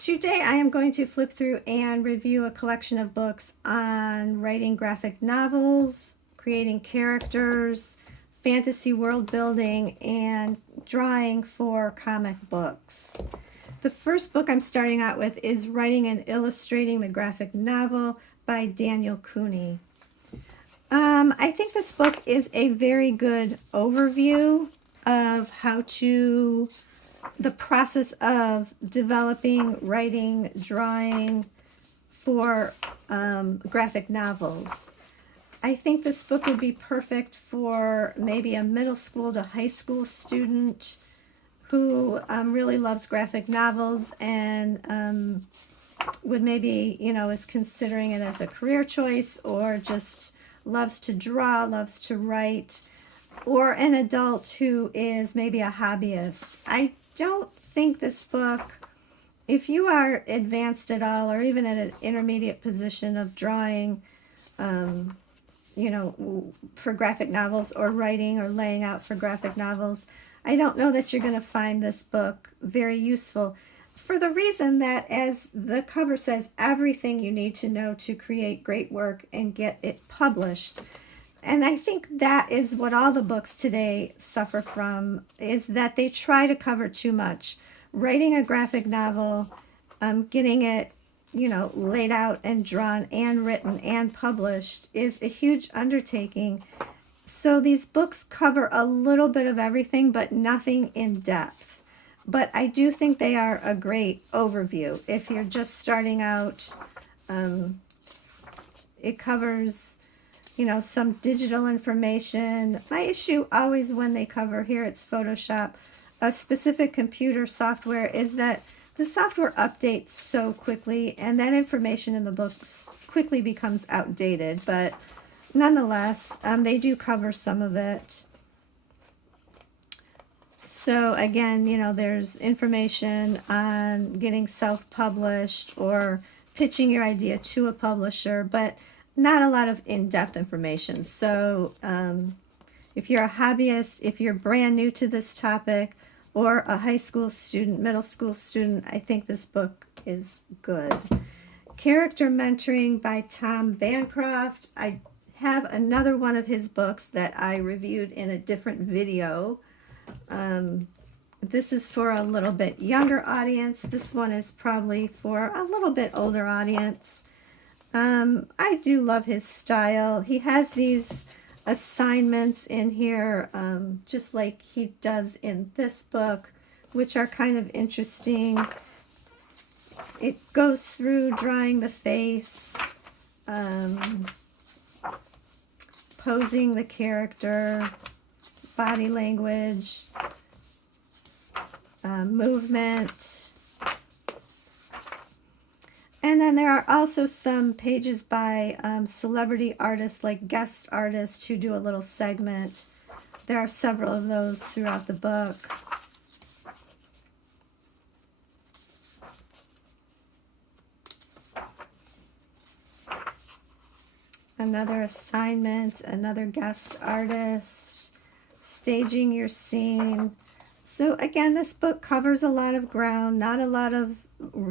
Today I am going to flip through and review a collection of books on writing graphic novels, creating characters, fantasy world building, and drawing for comic books. The first book I'm starting out with is Writing and Illustrating the Graphic Novel by Daniel Cooney. I think this book is a very good overview of the process of developing, writing, drawing for graphic novels. I think this book would be perfect for maybe a middle school to high school student who really loves graphic novels and would maybe, is considering it as a career choice, or just loves to draw, loves to write, or an adult who is maybe a hobbyist. I don't think this book, if you are advanced at all, or even at an intermediate position of drawing, for graphic novels, or writing or laying out for graphic novels, I don't know that you're going to find this book very useful, for the reason that, as the cover says, everything you need to know to create great work and get it published. And I think that is what all the books today suffer from, is that they try to cover too much. Writing a graphic novel, getting it, laid out and drawn and written and published is a huge undertaking. So these books cover a little bit of everything, but nothing in depth. But I do think they are a great overview. If you're just starting out, it covers some digital information. My issue always when they cover, here it's Photoshop, a specific computer software, is that the software updates so quickly, and that information in the books quickly becomes outdated. But nonetheless, they do cover some of it. So again, there's information on getting self-published or pitching your idea to a publisher, but not a lot of in-depth information. So if you're a hobbyist, if you're brand new to this topic, or a high school student, middle school student, I think this book is good. Character Mentoring by Tom Bancroft. I have another one of his books that I reviewed in a different video. This is for a little bit younger audience. This one is probably for a little bit older audience. I do love his style. He has these assignments in here, just like he does in this book, which are kind of interesting. It goes through drawing the face, posing the character, body language, movement. And then there are also some pages by celebrity artists, like guest artists, who do a little segment. There are several of those throughout the book. Another assignment, another guest artist, staging your scene. So again, this book covers a lot of ground, not a lot of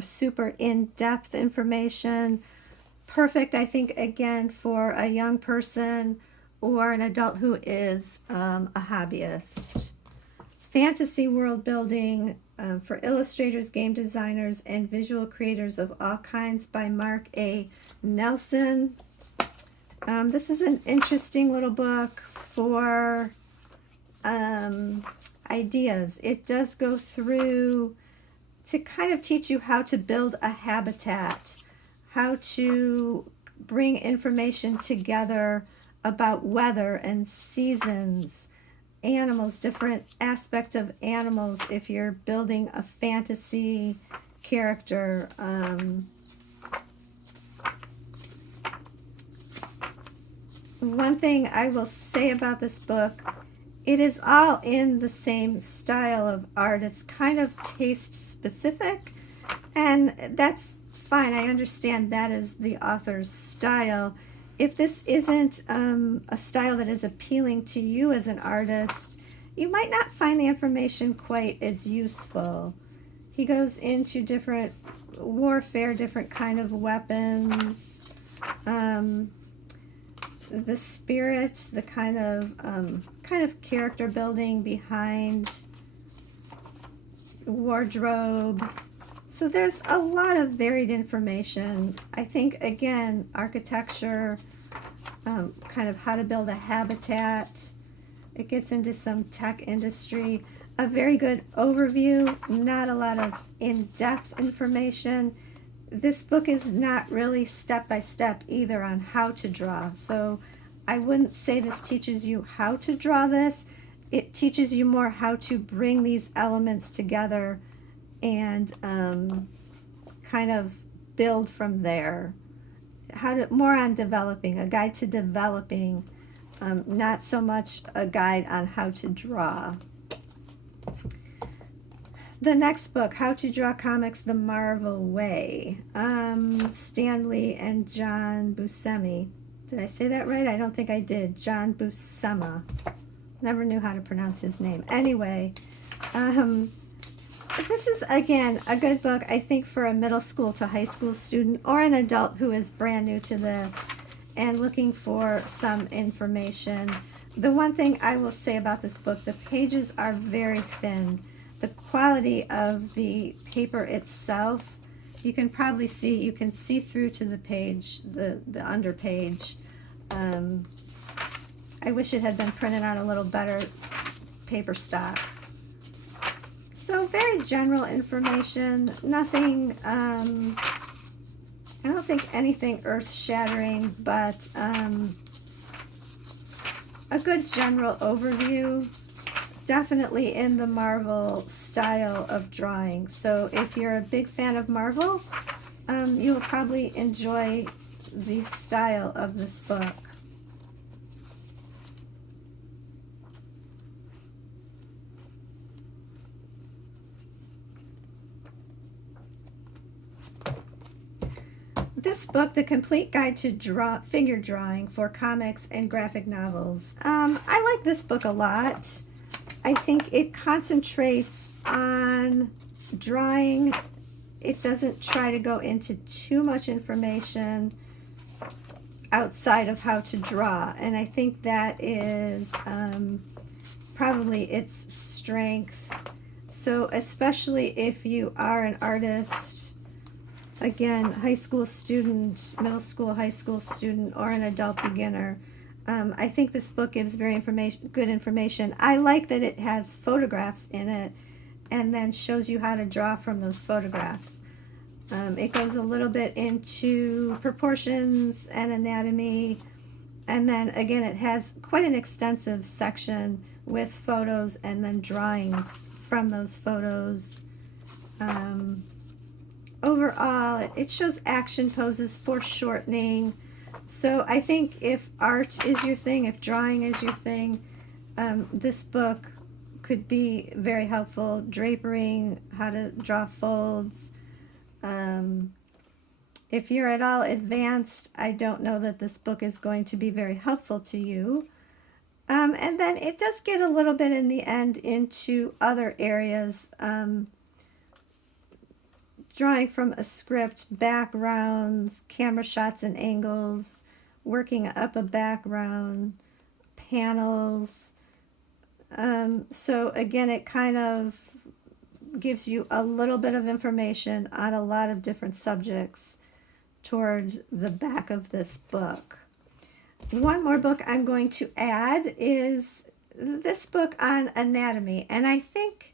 super in-depth information. Perfect, I think, again, for a young person or an adult who is a hobbyist. Fantasy world building for illustrators, game designers, and visual creators of all kinds by Mark A. Nelson. This is an interesting little book for ideas. It does go through to kind of teach you how to build a habitat, how to bring information together about weather and seasons, animals, different aspects of animals if you're building a fantasy character. One thing I will say about this book, it is all in the same style of art. It's kind of taste specific, and that's fine. I understand that is the author's style. If this isn't a style that is appealing to you as an artist, you might not find the information quite as useful. He goes into different warfare, different kind of weapons, the spirit, the kind of character building behind wardrobe. So there's a lot of varied information. I think, again, architecture, kind of how to build a habitat. It gets into some tech industry. A very good overview, not a lot of in-depth information. This book is not really step-by-step either on how to draw. So I wouldn't say this teaches you how to draw this. It teaches you more how to bring these elements together and kind of build from there. More on developing, a guide to developing, not so much a guide on how to draw. The next book, How to Draw Comics the Marvel Way, Stanley and John Buscema. Did I say that right? I don't think I did. John Buscema. Never knew how to pronounce his name. Anyway, this is, again, a good book, I think, for a middle school to high school student or an adult who is brand new to this and looking for some information. The one thing I will say about this book, the pages are very thin. The quality of the paper itself, you can probably see, you can see through to the page, the underpage. I wish it had been printed on a little better paper stock. So very general information, nothing, I don't think anything earth-shattering, but a good general overview. Definitely in the Marvel style of drawing. So if you're a big fan of Marvel, you will probably enjoy the style of this book. This book, The Complete Guide to Figure Drawing for Comics and Graphic Novels. I like this book a lot. I think it concentrates on drawing. It doesn't try to go into too much information outside of how to draw. And I think that is probably its strength. So especially if you are an artist, again, high school student, middle school, high school student, or an adult beginner, I think this book gives very good information. I like that it has photographs in it and then shows you how to draw from those photographs. It goes a little bit into proportions and anatomy, and then again it has quite an extensive section with photos and then drawings from those photos. Overall, it shows action poses, foreshortening. So I think if art is your thing, if drawing is your thing, this book could be very helpful. Drapering, how to draw folds. If you're at all advanced, I don't know that this book is going to be very helpful to you. And then it does get a little bit in the end into other areas. Drawing from a script, backgrounds, camera shots and angles, working up a background, panels. So again, it kind of gives you a little bit of information on a lot of different subjects toward the back of this book. One more book I'm going to add is this book on anatomy, and I think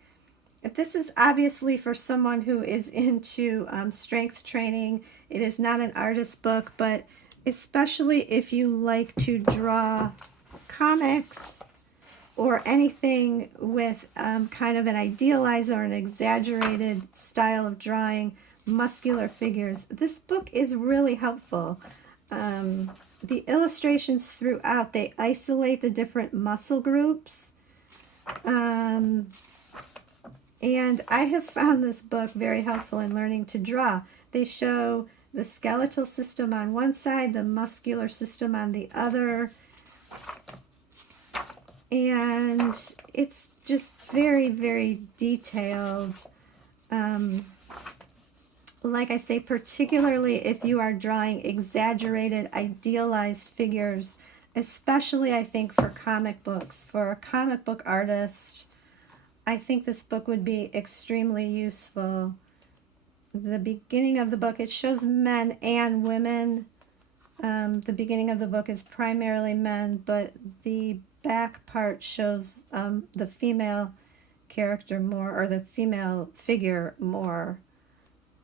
this is obviously for someone who is into strength training. It is not an artist book, but especially if you like to draw comics or anything with kind of an idealized or an exaggerated style of drawing, muscular figures, this book is really helpful. The illustrations throughout, they isolate the different muscle groups. And I have found this book very helpful in learning to draw. They show the skeletal system on one side, the muscular system on the other. And it's just very, very detailed. like I say, particularly if you are drawing exaggerated, idealized figures, especially I think for comic books. For a comic book artist, I think this book would be extremely useful. The beginning of the book, it shows men and women. The beginning of the book is primarily men, but the back part shows the female character more, or the female figure more.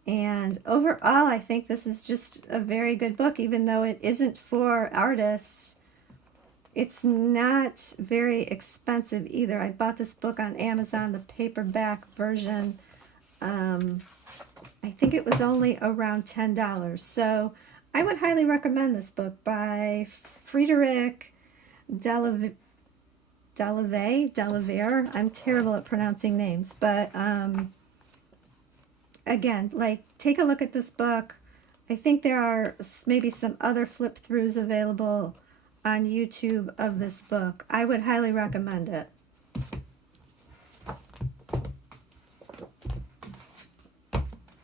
And overall, I think this is just a very good book, even though it isn't for artists. It's not very expensive either. I bought this book on Amazon, the paperback version. I think it was only around $10. So I would highly recommend this book by Frederic Delavier. I'm terrible at pronouncing names, but again, like, take a look at this book. I think there are maybe some other flip throughs available on YouTube of this book. I would highly recommend it.